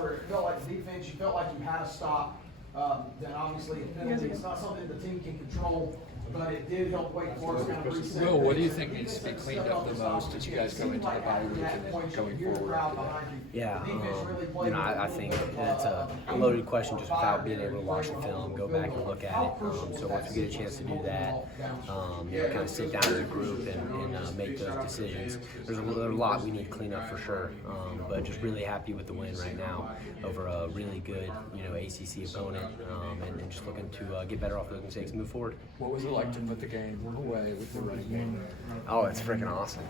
where it felt like defense, you felt like you had to stop, then obviously a penalty. It's not something the team can control, but it did help Wake Forest kind of reset. Will, what do you think needs to be cleaned up the most as you guys go into the bye week and going forward? Yeah, I think that's a loaded question just without being able to watch the film, go back and look at it. So once we get a chance to do that, kind of sit down as a group and make those decisions. There's a lot we need to clean up for sure, but just really happy with the win right now over a really good, ACC opponent, and just looking to get better off those mistakes and move forward. What was it like to put the game away with the running game? Oh, it's freaking awesome.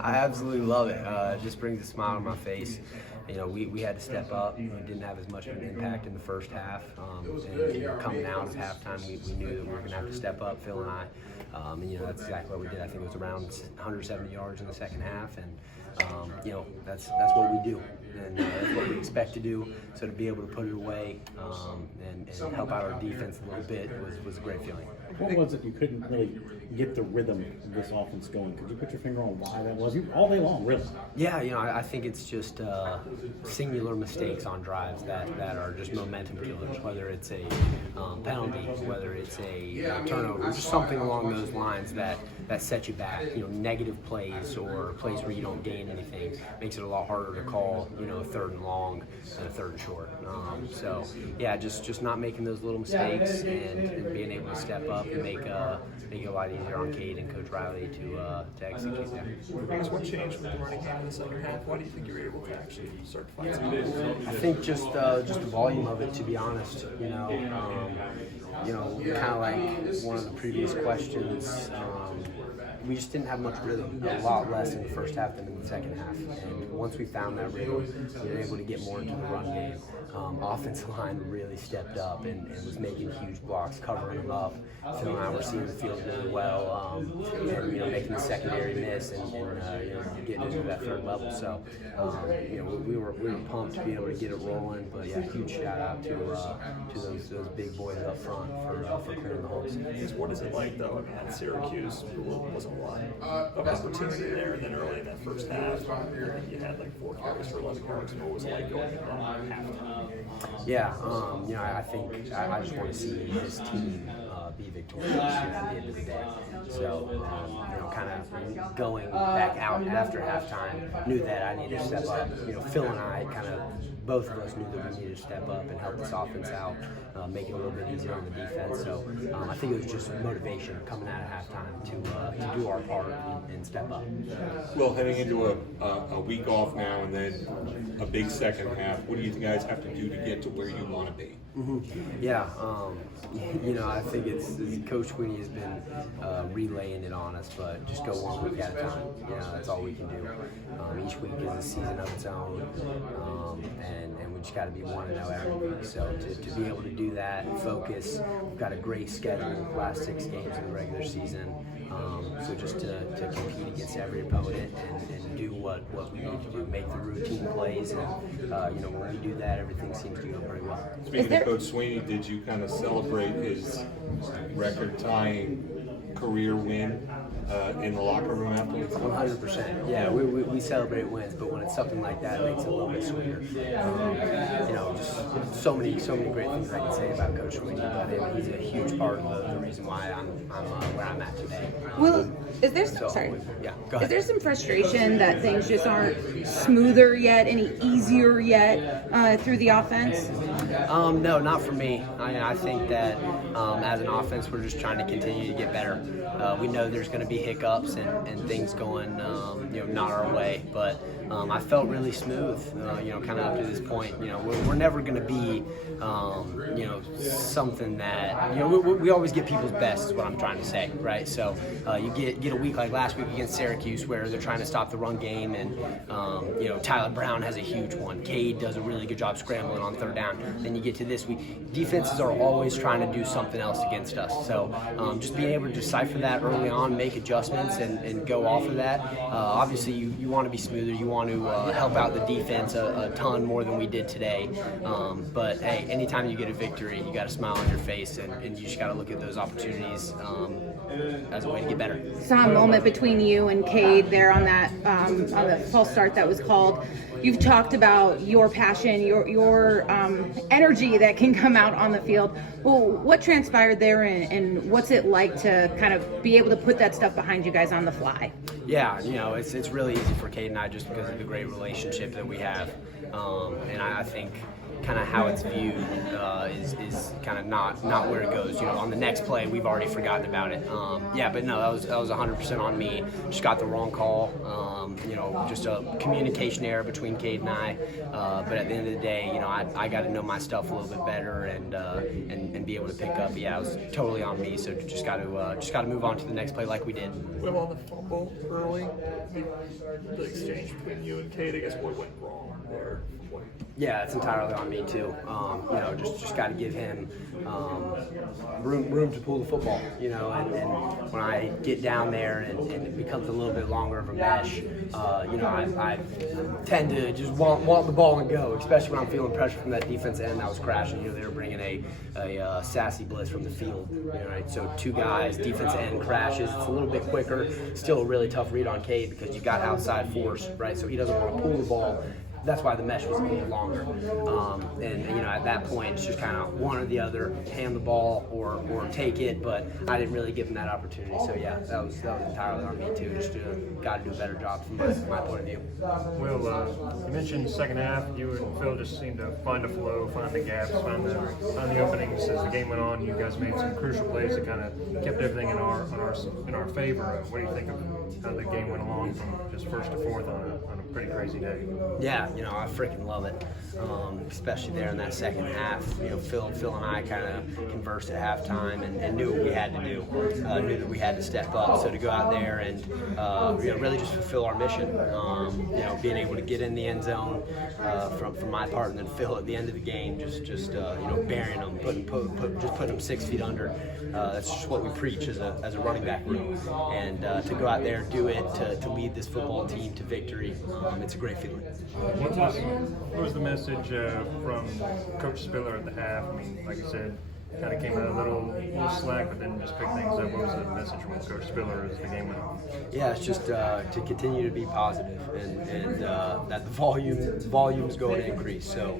I absolutely love it. It just brings a smile on my face. We had to step up. We didn't have as much of an impact in the first half. And coming out of halftime, we knew that we were going to have to step up, Phil and I. And that's exactly what we did. I think it was around 170 yards in the second half. And that's what we do, and that's what we expect to do. So to be able to put it away and help out our defense a little bit was a great feeling. What was it you couldn't really get the rhythm of this offense going? Could you put your finger on why that was? All day long, really? Yeah, I think it's just singular mistakes on drives that are just momentum killers, whether it's a penalty, whether it's a turnover, just something along those lines that set you back. Negative plays or plays where you don't gain anything makes it a lot harder to call, a third and long and a third and short. So just not making those little mistakes and being able to step up and make it a lot easier on Cade and Coach Riley to execute that. What changed with the running game in the second half? Why do you think you were able to actually start to find something? I think just the volume of it, to be honest. Kind of like one of the previous questions. We just didn't have much rhythm, a lot less in the first half than in the second half. And once we found that rhythm, we were able to get more into the run game. Offensive line really stepped up and was making huge blocks, covering them up. Phil and I were seeing the field really well, and making the secondary miss and getting into that third level. So we were pumped to be able to get it rolling. But huge shout out to those big boys up front for clearing the holes. What is it like though? At Syracuse, there wasn't a lot of opportunity there, and then early in that first half, you had like 4 carries for 11 yards. What was it like going into halftime? I think I just want to see this team be victorious at the end of the day. So, kind of going back out after halftime, knew that I needed to step up. Phil and I both of us knew that we needed to step up and help this offense out, make it a little bit easier on the defense. So I think it was just motivation coming out of halftime to do our part and step up. Well, heading into a week off now and then a big second half, what do you guys have to do to get to where you want to be? I think it's Coach Swinney has been relaying it on us, but just go one week at a time. That's all we can do. Each week is a season of its own, and we just got to be 1-0 every week. So to be able to do that and focus, we've got a great schedule, last 6 games in the regular season. So just to compete against every opponent and do what we need to do, make the routine plays, and when we do that, everything seems to go pretty well. Speaking of Coach Swinney, did you kind of celebrate his record-tying career win in the locker room afterwards? 100%. Yeah, we celebrate wins, but when it's something like that, it makes it a little bit sweeter. Just so many great things I can say about Coach Swinney, but he's a huge part of the reason why I'm where I'm at today. Well, is there some frustration that things just aren't smoother yet, any easier yet through the offense? No, not for me. I think that as an offense, we're just trying to continue to get better. We know there's going to be hiccups and things going, not our way, but I felt really smooth, kind of up to this point. We're never going to be, something that, we always get people's best is what I'm trying to say, right? So you get a week like last week against Syracuse where they're trying to stop the run game, and, Tyler Brown has a huge one. Cade does a really good job scrambling on third down. Then you get to this week. Defenses are always trying to do something else against us. So just being able to decipher that early on, make adjustments, and go off of that. Obviously, you want to be smoother. You want to help out the defense a ton more than we did today. But, hey, anytime you get a victory, you got a smile on your face, and you just got to look at those opportunities as a way to get better. Saw a moment between you and Cade there on that on the false start that was called. you've talked about your passion, your energy that can come out on the field. Well, what transpired there, and what's it like to kind of be able to put that stuff behind you guys on the fly? Yeah, it's really easy for Cade and I just because of the great relationship that we have, and I think kind of how it's viewed is kind of not where it goes. On the next play, we've already forgotten about it. But no, that was 100% on me. Just got the wrong call. Just a communication error between Cade and I. But at the end of the day, I got to know my stuff a little bit better and be able to pick up. Yeah, it was totally on me. So just got to move on to the next play like we did. Well, on the fumble early, the exchange between you and Cade, I guess what went wrong there? Yeah, it's entirely on me too. Just got to give him room to pull the football. And when I get down there and it becomes a little bit longer of a mesh, I tend to just want the ball and go, especially when I'm feeling pressure from that defense end that was crashing. They were bringing a sassy blitz from the field. Right? So two guys, defense end crashes. It's a little bit quicker. Still a really tough read on Cade because you got outside force, right? So he doesn't want to pull the ball. That's why the mesh was a little longer. At that point, it's just kind of one or the other, hand the ball or take it, but I didn't really give him that opportunity. So, yeah, that was entirely on me, too. Just got to do a better job from my point of view. Well, you mentioned second half, you and Phil just seemed to find a flow, find the gaps, find the openings as the game went on. You guys made some crucial plays that kind of kept everything in our favor. What do you think of how the game went along from just first to fourth on a pretty crazy day? Yeah, I freaking love it, especially there in that second half. Phil and I kind of conversed at halftime and knew what we had to do, knew that we had to step up. So to go out there and really just fulfill our mission, being able to get in the end zone from my part, and then Phil at the end of the game just burying them, putting them 6 feet under. That's just what we preach as a running back room, and to go out there and do it to lead this football team to victory, it's a great feeling. What was the message from Coach Spiller at the half? I mean, like I said, kind of came out a little slack, but then just picked things up. What was the message from Coach Spiller as the game went on? Yeah, it's just to continue to be positive and that the volume's going to increase. So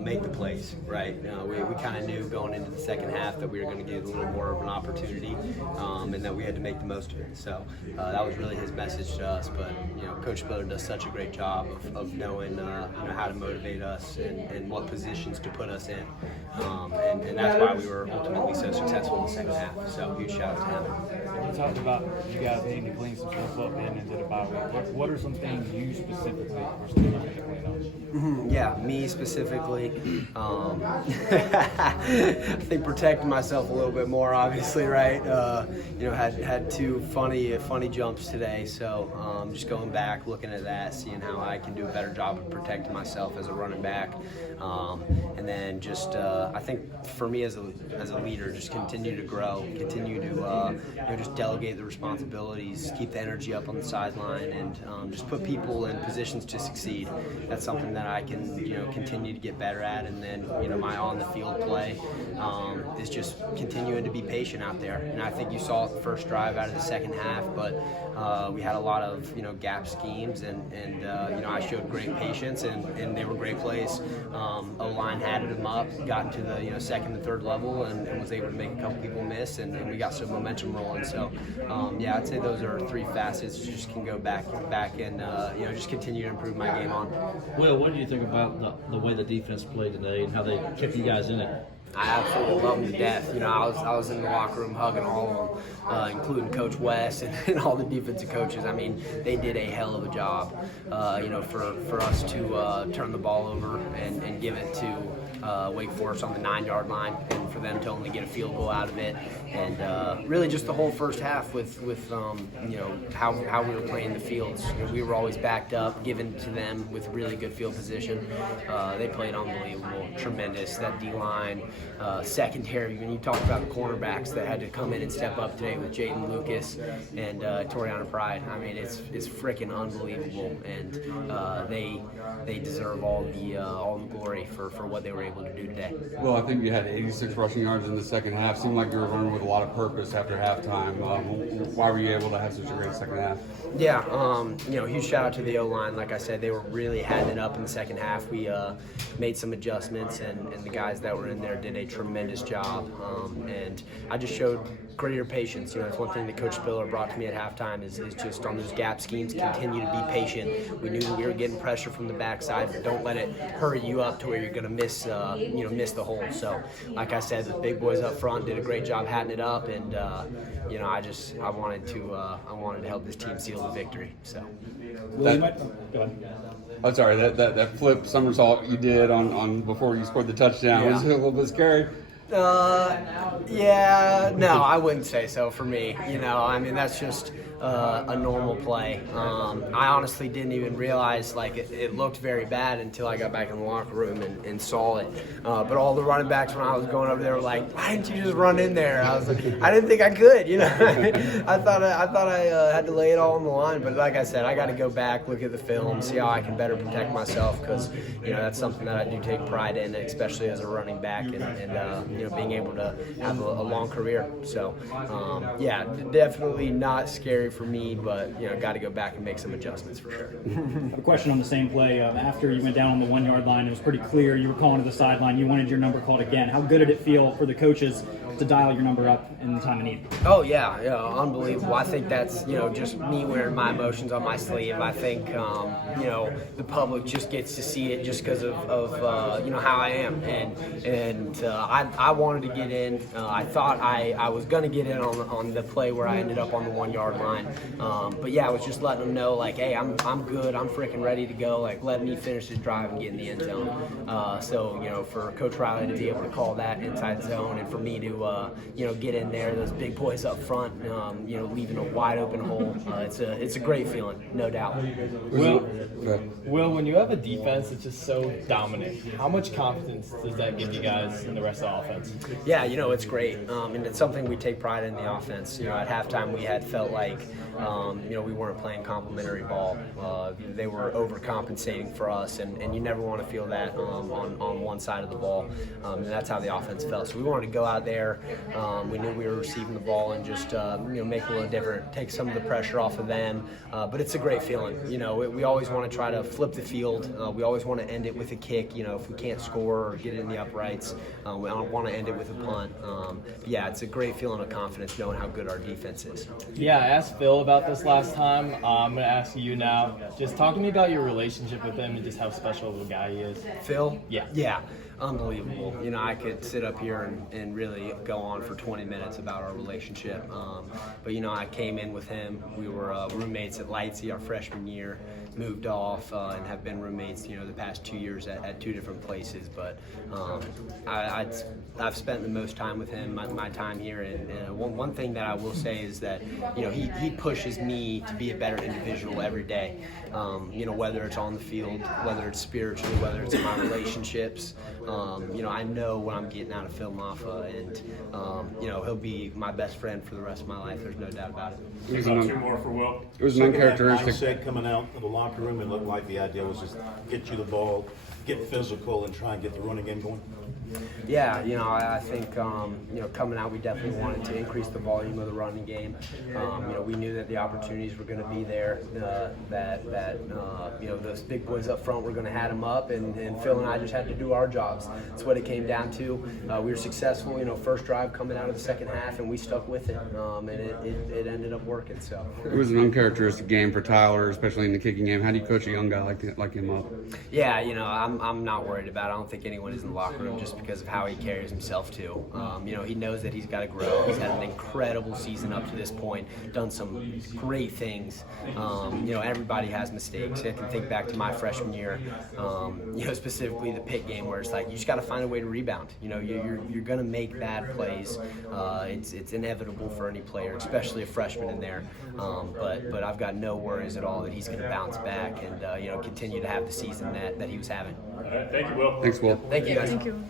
make the plays, right? We kind of knew going into the second half that we were going to get a little more of an opportunity, and that we had to make the most of it. So that was really his message to us. But Coach Spiller does such a great job of knowing how to motivate us and what positions to put us in, and that's why we were ultimately so successful in the second half. So huge shout out to him. You talked about you guys needing to clean some stuff up heading into the bye week. What are some things you specifically are still looking to clean up? Yeah, me specifically. I think protecting myself a little bit more, obviously, right? Had two funny jumps today, so just going back, looking at that, seeing how I can do a better job of protecting myself as a running back, and then just I think for me as a leader, just continue to grow, continue to just delegate the responsibilities, keep the energy up on the sideline, and just put people in positions to succeed. That's something that I can continue to get better at, and then my on the field play is just continuing to be patient out there. And I think you saw it the first drive out of the second half, but we had a lot of gap schemes, and I showed great patience, and they were great plays. O-line added them up, got into the second and third level, and was able to make a couple people miss, and we got some momentum rolling. So I'd say those are three facets. Just can go back and just continue to improve my game on. Will, what do you think about the way the defense played today and how they kept you guys in it? I absolutely love them to death. I was in the locker room hugging all of them, including Coach West and all the defensive coaches. I mean, they did a hell of a job, for us to turn the ball over and give it to Wake Forest on the 9-yard line, and for them to only get a field goal out of it. And really just the whole first half with how we were playing the fields. We were always backed up, given to them with really good field position. They played unbelievable, tremendous. That D-line, secondary, when you talk about the cornerbacks that had to come in and step up today with Jaden Lucas and Toriana Pride, I mean, it's freaking unbelievable, and they deserve all the glory for what they were able able to do today. Well, I think you had 86 rushing yards in the second half. Seemed like you were running with a lot of purpose after halftime. Why were you able to have such a great second half? Yeah, huge shout out to the O-line. Like I said, they were really had it up in the second half. We made some adjustments, and the guys that were in there did a tremendous job. And I just showed greater patience. It's one thing that Coach Spiller brought to me at halftime is just on those gap schemes, continue to be patient. We knew that we were getting pressure from the backside, but don't let it hurry you up to where you're going to miss the hole. So, like I said, the big boys up front did a great job hatting it up, and I wanted to help this team seal the victory. So. Go ahead. Oh, sorry, that flip somersault you did on before you scored the touchdown was a little bit scary. Yeah, no, I wouldn't say so for me. That's just a normal play. I honestly didn't even realize it looked very bad until I got back in the locker room and saw it. But all the running backs when I was going over there were like, "Why didn't you just run in there?" I was like, "I didn't think I could." I thought I had to lay it all on the line. But like I said, I got to go back, look at the film, see how I can better protect myself, because that's something that I do take pride in, especially as a running back, and being able to have a long career. So definitely not scary for me, but got to go back and make some adjustments for sure. A question on the same play. After you went down on the 1 yard line, it was pretty clear you were calling to the sideline. You wanted your number called again. How good did it feel for the coaches to dial your number up in the time of need? Oh yeah, unbelievable. I think that's just me wearing my emotions on my sleeve. I think the public just gets to see it just because of how I am, and I wanted to get in. I thought I was gonna get in on the play where I ended up on the 1 yard line. But yeah, I was just letting them know, hey, I'm good. I'm freaking ready to go. Let me finish this drive and get in the end zone. So for Coach Riley to be able to call that inside zone, and for me to get in there, those big boys up front, leaving a wide open hole. It's a great feeling, no doubt. Will, when you have a defense that's just so dominant, how much confidence does that give you guys in the rest of the offense? Yeah, it's great, and it's something we take pride in the offense. At halftime we had felt like we weren't playing complimentary ball. They were overcompensating for us, and you never want to feel that on one side of the ball. And that's how the offense felt. So we wanted to go out there. We knew we were receiving the ball and just make it a little different, take some of the pressure off of them. But it's a great feeling. We always want to try to flip the field. We always want to end it with a kick. If we can't score or get it in the uprights, we want to end it with a punt. It's a great feeling of confidence knowing how good our defense is. Yeah, I asked Phil about this last time. I'm going to ask you now. Just talk to me about your relationship with him and just how special of a guy he is. Phil? Yeah. Yeah. Unbelievable. I could sit up here and really go on for 20 minutes about our relationship. But I came in with him. We were roommates at Lightsey our freshman year, moved off and have been roommates, the past 2 years at two different places. But I've spent the most time with him, my time here. And one thing that I will say is that, he pushes me to be a better individual every day. Whether it's on the field, whether it's spiritually, whether it's in my relationships. I know what I'm getting out of Phil Mafah, and he'll be my best friend for the rest of my life. There's no doubt about it. Two more for Will. It was an uncharacteristic. Said coming out of the locker room, it looked like the idea was just get you the ball, get physical, and try and get the running game going. Yeah, I think coming out, we definitely wanted to increase the volume of the running game. We knew that the opportunities were going to be there. Those big boys up front were going to hat them up, and Phil and I just had to do our jobs. That's what it came down to. We were successful. First drive coming out of the second half, and we stuck with it, and it ended up working. So it was an uncharacteristic game for Tyler, especially in the kicking game. How do you coach a young guy like him up? Yeah, I'm not worried about it. I don't think anyone is in the locker room just because of how he carries himself too. He knows that he's got to grow. He's had an incredible season up to this point, done some great things. Everybody has mistakes. I can think back to my freshman year, specifically the pick game where it's like, you just got to find a way to rebound. You're going to make bad plays. It's inevitable for any player, especially a freshman in there. But I've got no worries at all that he's going to bounce back and continue to have the season that he was having. All right, thank you, Will. Thanks, Will. Thank you, guys. Thank you.